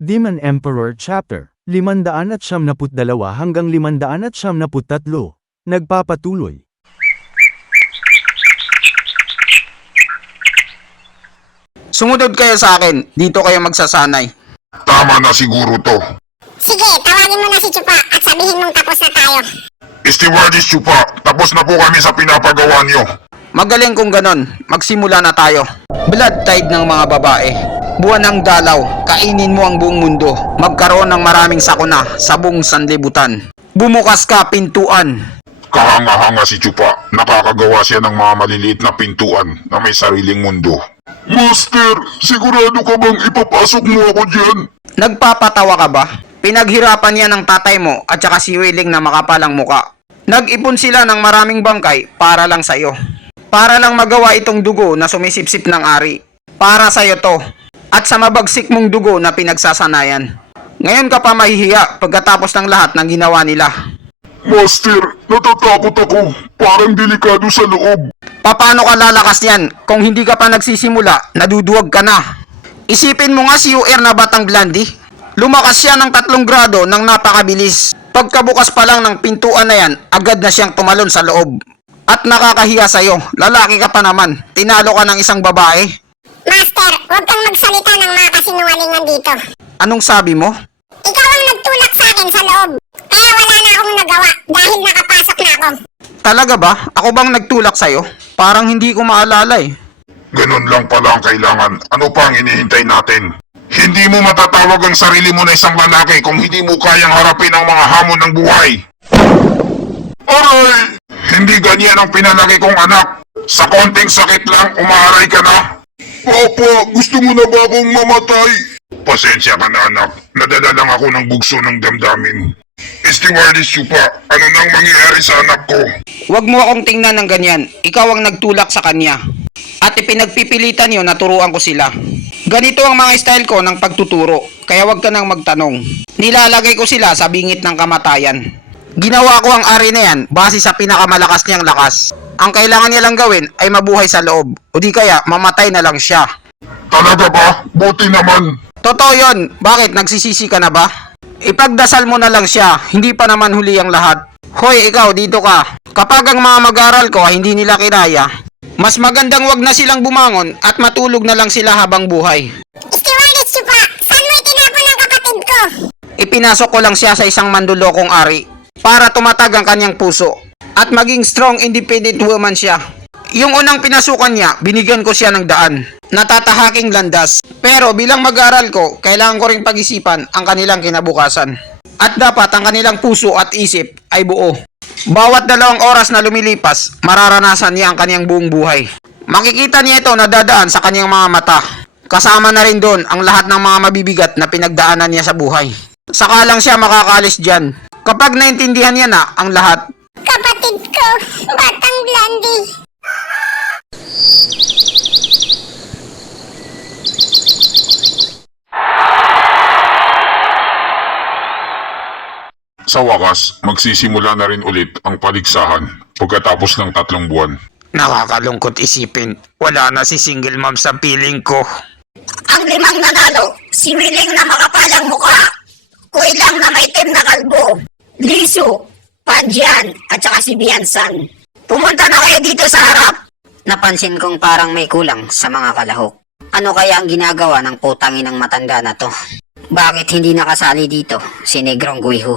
Demon Emperor Chapter 572 hanggang 573. Nagpapatuloy. Sumunod kayo sa akin, dito kayo magsasanay. Tama na siguro to. Sige, tawagin mo na si Chupa at sabihin mong tapos na tayo. Stewardess Chupa, tapos na po kami sa pinapagawa niyo. Magaling kung ganon, magsimula na tayo. Blood tide ng mga babae. Buwan ng dalaw, kainin mo ang buong mundo. Magkaroon ng maraming sakuna sa buong sanlibutan. Bumukas ka, pintuan. Kahanga-hanga si Chupa, nakakagawa siya ng mga maliliit na pintuan na may sariling mundo. Master, sigurado ka bang ipapasok mo ako dyan? Nagpapatawa ka ba? Pinaghirapan niya ng tatay mo at saka si Willing na makapalang muka. Nag-ipon sila ng maraming bangkay para lang sa'yo. Para lang magawa itong dugo na sumisipsip ng ari. Para sa'yo to. At sa mabagsik mong dugo na pinagsasanayan. Ngayon ka pa mahihiya pagkatapos ng lahat ng ginawa nila. Master, natatakot ako. Parang delikado sa loob. Paano ka lalakas yan kung hindi ka pa nagsisimula, naduduwag ka na? Isipin mo nga si UR na batang Blandy. Lumakas siya ng 3 grado ng napakabilis. Pagkabukas pa lang ng pintuan na yan, agad na siyang tumalon sa loob. At nakakahiya sa'yo, lalaki ka pa naman, tinalo ka ng isang babae. Master, huwag kang magsalita ng mga kasinungalingan dito. Anong sabi mo? Ikaw ang nagtulak sa akin sa loob. Kaya wala na akong nagawa dahil nakapasok na ako. Talaga ba? Ako bang nagtulak sa'yo? Parang hindi ko maalala eh. Ganun lang pala ang kailangan. Ano pa ang inihintay natin? Hindi mo matatawag ang sarili mo na isang lalaki kung hindi mo kayang harapin ang mga hamon ng buhay. Aray! Hindi ganyan ang pinalaki kong anak. Sa konting sakit lang, umaaray ka na. Papa, gusto mo na ba akong mamatay? Pasensya ka na anak. Nadala lang ako ng bugso ng damdamin. Stewardess Chupa, ano nang mangyayari sa anak ko? Huwag mo akong tingnan ng ganyan. Ikaw ang nagtulak sa kanya. At ipinagpipilitan yun na turuan ko sila. Ganito ang mga style ko ng pagtuturo. Kaya huwag ka nang magtanong. Nilalagay ko sila sa bingit ng kamatayan. Ginawa ko ang ari na yan base sa pinakamalakas niyang lakas. Ang kailangan niya lang gawin ay mabuhay sa loob. O di kaya mamatay na lang siya. Talaga ba? Buti naman. Totoo yun. Bakit? Nagsisisi ka na ba? Ipagdasal mo na lang siya. Hindi pa naman huli ang lahat. Hoy, ikaw, dito ka. Kapag ang mga mag-aral ko ay hindi nila kinaya, mas magandang wag na silang bumangon at matulog na lang sila habang buhay. Stewardess Chupa, saan mo itinapon ang kapatid ko? Ipinasok ko lang siya sa isang mandulokong ari para tumatag ang kanyang puso at maging strong independent woman siya. Yung unang pinasukan niya, binigyan ko siya ng daan. Natatahaking landas. Pero bilang mag-aaral ko, kailangan ko ring pag-isipan ang kanilang kinabukasan. At dapat ang kanilang puso at isip ay buo. Bawat 2 oras na lumilipas, mararanasan niya ang kanyang buong buhay. Makikita niya ito na dadaan sa kanyang mga mata. Kasama na rin doon ang lahat ng mga mabibigat na pinagdaanan niya sa buhay. Saka lang siya makakalis dyan. Kapag naintindihan niya na ang lahat. Kapatid ko, batang Blandy. Sa wakas, magsisimula na rin ulit ang paligsahan pagkatapos ng 3 buwan. Nakakalungkot isipin. Wala na si single mom sa piling ko. Ang 5 nanalo, si Willing na makapalang mukha, Kuilang na may itim na kalbo, Liso, Pandian, at saka si Biansan. Pumunta na kayo dito sa harap. Napansin kong parang may kulang sa mga kalahok. Ano kaya ang ginagawa ng putangin ng matanda na to? Bakit hindi nakasali dito si Negrong Guiho?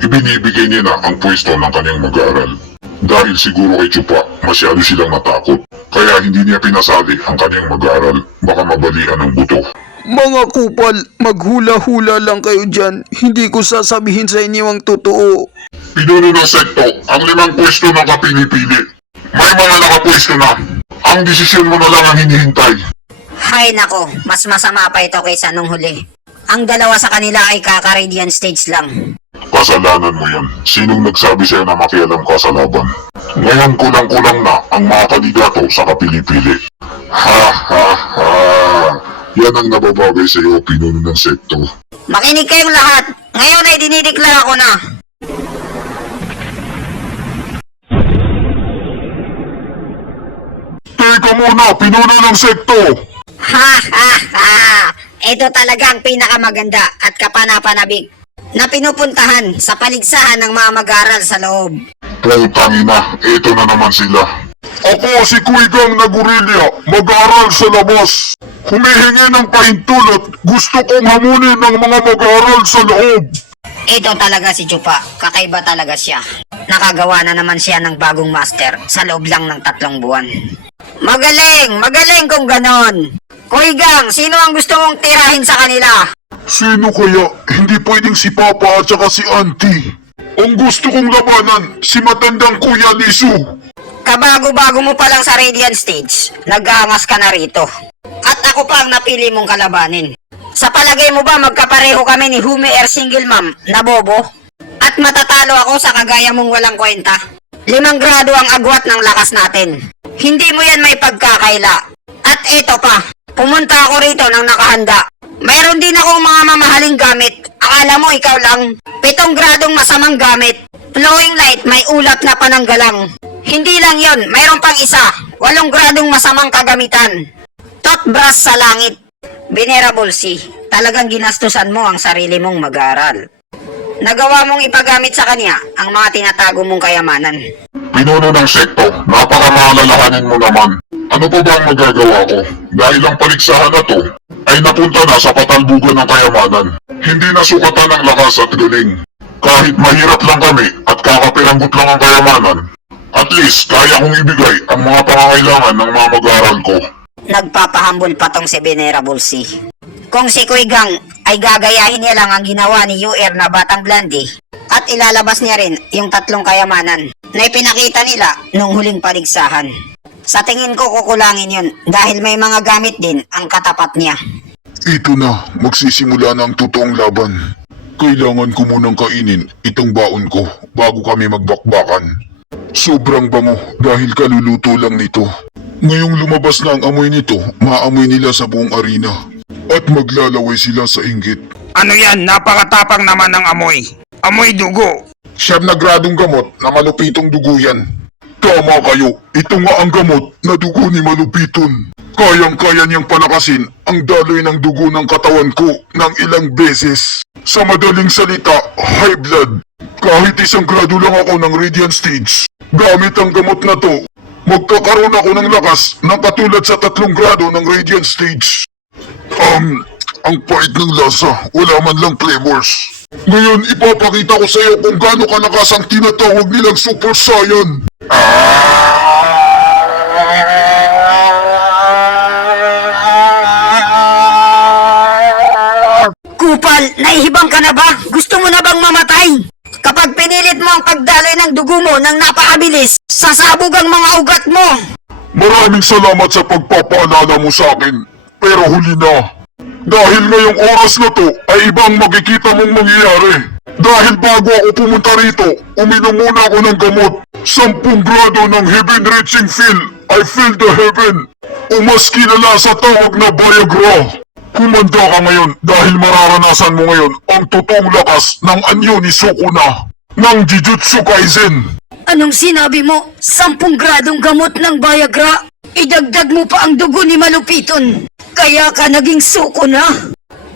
Ibinibigay niya na ang pwesto ng kanyang mag-aaral. Dahil siguro kay Chupa, masyado silang natakot. Kaya hindi niya pinasali ang kanyang mag-aaral. Baka mabalian ng buto. Mga kupal, maghula-hula lang kayo dyan. Hindi ko sasabihin sa inyo ang totoo. Pinuno ng sekto ang 5 pwesto na kapinipili. May mga nakapwesto na. Ang desisyon mo na lang ang hinihintay. Hay nako, mas masama pa ito kaysa nung huli. Ang 2 sa kanila ay kaka-radiant stage lang. Kasalanan mo yan. Sinong nagsabi sa'yo na makialam ka sa laban? Ngayon kulang-kulang na ang mga kandidato sa kapili-pili. Ha ha ha! Yan ang nababagay sa'yo, pinuno ng sekto. Makinig kayong lahat. Ngayon ay dinideklara ko na. Teka muna, pinuno ng sekto! Ha ha ha! Ito talaga ang pinakamaganda at kapanapanabik na pinupuntahan sa paligsahan ng mga mag-aaral sa loob. Putang ina, ito na naman sila. Ako si Kuigang na gorilya, mag-aaral sa labas. Humihingi ng pahintulot, gusto kong hamunin ng mga mag-aaral sa loob. Ito talaga si Chupa, kakaiba talaga siya. Nakagawa na naman siya ng bagong master sa loob lang ng 3 buwan. Magaling kung ganon. Kuigang, sino ang gusto mong tirahin sa kanila? Sino kaya? Hindi pwedeng si Papa at saka si Auntie. Ang gusto kong labanan, si matandang Kuya Lisu. Kabago-bago mo pa lang sa Radiant Stage, nag-aangas ka na rito. At ako pa ang napili mong kalabanin. Sa palagay mo ba magkapareho kami ni Hume Air Single Ma'am na bobo? At matatalo ako sa kagaya mong walang kwenta? 5 grado ang agwat ng lakas natin. Hindi mo yan may pagkakaila. At eto pa, pumunta ako rito ng nakahanda. Mayroon din akong mga mamahaling gamit. Akala mo ikaw lang. 7 gradong masamang gamit. Flowing light, may ulap na pananggalang. Hindi lang yon, mayroon pang isa. 8 gradong masamang kagamitan. Tot brass sa langit. Venerable C, talagang ginastusan mo ang sarili mong mag-aaral. Nagawa mong ipagamit sa kanya ang mga tinatago mong kayamanan. Pinuno ng sekto, napakamalalahanin mo naman. Ano pa ba ang magagawa ko? Dahil ang paligsahan na to ay napunta na sa patalbugan ng kayamanan. Hindi na sukatan ng lakas at galing. Kahit mahirap lang kami at kakapiranggot lang ang kayamanan, at least kaya kong ibigay ang mga pangangailangan ng mga mag-aaral ko. Nagpapahambol pa tong si Venerable C. Kung si Kuigang ay gagayahin niya lang ang ginawa ni UR na Batang Blandy at ilalabas niya rin yung 3 kayamanan na ipinakita nila nung huling paligsahan. Sa tingin ko kukulangin yun dahil may mga gamit din ang katapat niya. Ito na, magsisimula na ang totoong laban. Kailangan ko munang kainin itong baon ko bago kami magbakbakan. Sobrang bango dahil kaluluto lang nito. Ngayong lumabas na ang amoy nito, maamoy nila sa buong arena. At maglalaway sila sa inggit. Ano yan? Napakatapang naman ng amoy. Amoy dugo. 9 na gradong gamot na malupitong dugo yan. Tama kayo, ito nga ang gamot na dugo ni Malupiton. Kayang-kaya niyang palakasin ang daloy ng dugo ng katawan ko ng ilang beses. Sa madaling salita, high blood. Kahit 1 grado lang ako ng Radiant Stage, gamit ang gamot na to, magkakaroon ako ng lakas na katulad sa 3 grado ng Radiant Stage. Ang pait ng lasa, wala man lang flavors. Ngayon, ipapakita ko sa iyo kung gaano kalakas ang tinatawag nilang Super Saiyan. Kupal, naihibang ka na ba? Gusto mo na bang mamatay? Kapag pinilit mo ang pagdaloy ng dugo mo ng napakabilis, sasabog ang mga ugat mo. Maraming salamat sa pagpapaalala mo sa akin, pero huli na. Dahil ngayong oras na to ay ibang makikita mong mangyayari. Dahil bago ako pumunta rito, uminom muna ako ng gamot. 10 grado ng heaven-reaching feel, I feel the heaven. O mas kilala sa tawag na Viagra. Kumanda ka ngayon dahil mararanasan mo ngayon ang totoong lakas ng anyo ni Sukuna ng Jujutsu Kaisen. Anong sinabi mo? 10 gradong gamot ng Viagra? Idagdag mo pa ang dugo ni Malupiton. Kaya ka naging suko na.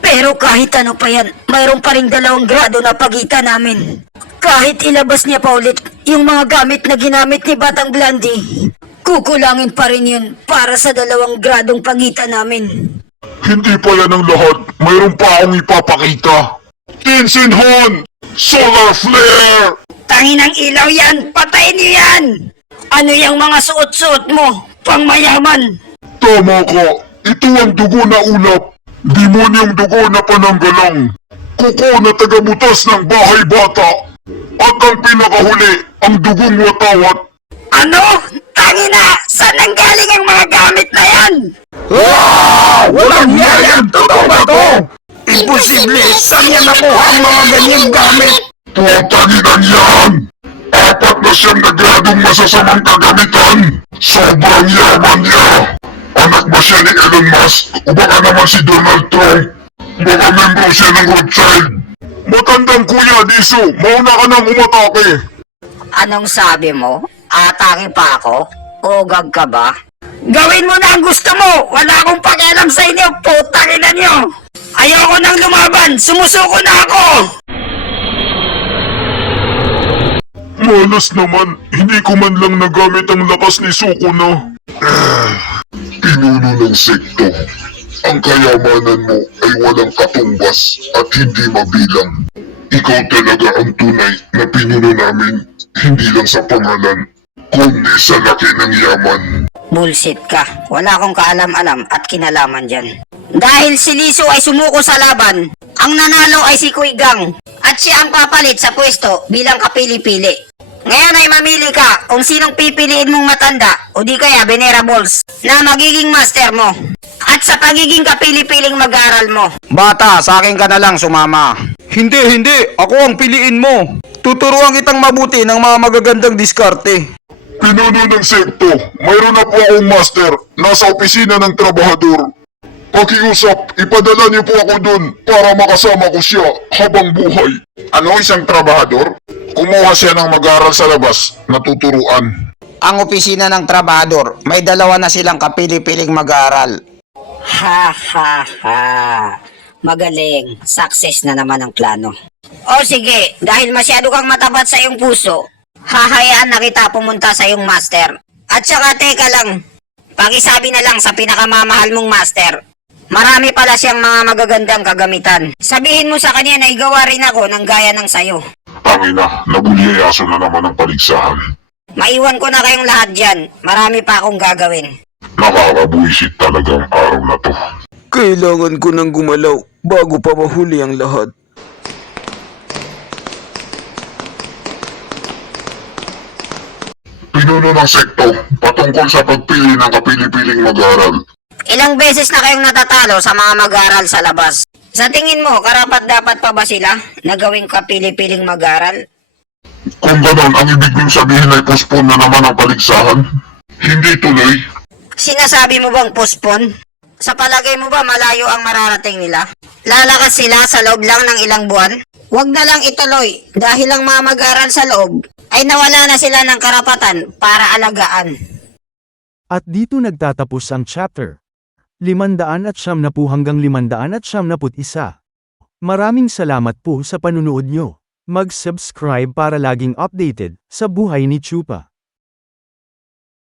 Pero kahit ano pa yan, mayroon pa rin 2 grado na pagitan namin. Kahit ilabas niya pa ulit yung mga gamit na ginamit ni Batang Blandy, kukulangin pa rin yun para sa 2 gradong pagitan namin. Hindi pa yan ang lahat. Mayroon pa akong ipapakita. Tenshinhan! Solar Flare! Tanginang ilaw yan! Patayin niyo yan! Ano yung mga suot-suot mo? Pangmayaman! Tama ka. Ito ang dugo na ulap. Demonyong dugo na pananggalang. Kuko na tagabutas ng bahay bata. At ang pinakahuli, ang dugong watawat. Ano? Tangina! Saan nanggaling ang mga gamit na yan? Walang yan! Totoo ba to? Imposible! Saan niya nakuha ang mga ganyang gamit? Putaginan yan! 4 na gradong masasamang kagamitan! Sobrang yaman niya! Anak ba siya ni Elon Musk? O baka naman si Donald Trump? Baka membro siya ng Rothschild? Matandang Kuya Diso, mauna ka nang umatake! Anong sabi mo? Atake pa ako? Ugag ka ba? Gawin mo na ang gusto mo! Wala akong pakialam sa inyo! Putangina niyo! Ayoko nang lumaban! Sumusuko na ako! Malas naman, hindi ko man lang nagamit ang lakas ni Sukuna. Pinuno ng sekto. Ang kayamanan mo ay walang katumbas at hindi mabilang. Ikaw talaga ang tunay na pinuno namin, hindi lang sa pangalan, kundi sa laki ng yaman. Bullshit ka. Wala akong kaalam-alam at kinalaman dyan. Dahil si Liso ay sumuko sa laban, ang nanalo ay si Kuy Gang at siya ang papalit sa pwesto bilang kapili-pili. Ngayon ay mamili ka kung sinong pipiliin mong matanda o di kaya venerables na magiging master mo. At sa pagiging kapili-piling mag-aral mo. Bata, sa akin ka na lang sumama. Hindi. Ako ang piliin mo. Tuturuan kitang mabuti ng mga magagandang diskarte. Pinuno ng sekto, mayroon na po akong master, nasa opisina ng trabahador. Pakiusap, ipadala niyo po ako dun para makasama ko siya habang buhay. Ano isang trabahador? Kumuha siya ng mag-aaral sa labas, natuturuan. Ang opisina ng trabahador, may dalawa na silang kapili-piling mag-aaral. Ha ha ha. Magaling. Success na naman ang plano. O sige, dahil masyado kang matapat sa iyong puso, hahayaan na kita pumunta sa iyong master. At saka teka lang, pakisabi na lang sa pinakamamahal mong master. Marami pala siyang mga magagandang kagamitan. Sabihin mo sa kanya na igawa rin ako ng gaya ng sayo. Tangina, nabulyayaso na naman ang paligsahan. Maiwan ko na kayong lahat dyan. Marami pa akong gagawin. Nakakabuisit talaga ang araw na to. Kailangan ko nang gumalaw bago pa mahuli ang lahat. Pinuno ng sekto, patungkol sa pagpili ng kapili-piling mag-aaral. Ilang beses na kayong natatalo sa mga mag-aral sa labas. Sa tingin mo, karapat-dapat pa ba sila na gawing kapili-piling mag-aral? Kung ganon, ang ibig niyong sabihin ay postpone na naman ang paligsahan? Hindi tuloy. Sinasabi mo bang postpone? Sa palagay mo ba malayo ang mararating nila? Lalakas sila sa loob lang ng ilang buwan? Huwag na lang ituloy dahil ang mga mag-aral sa loob ay nawala na sila ng karapatan para alagaan. At dito nagtatapos ang chapter 590 hanggang 591. Maraming salamat po sa panunood nyo. Mag-subscribe para laging updated sa buhay ni Chupa.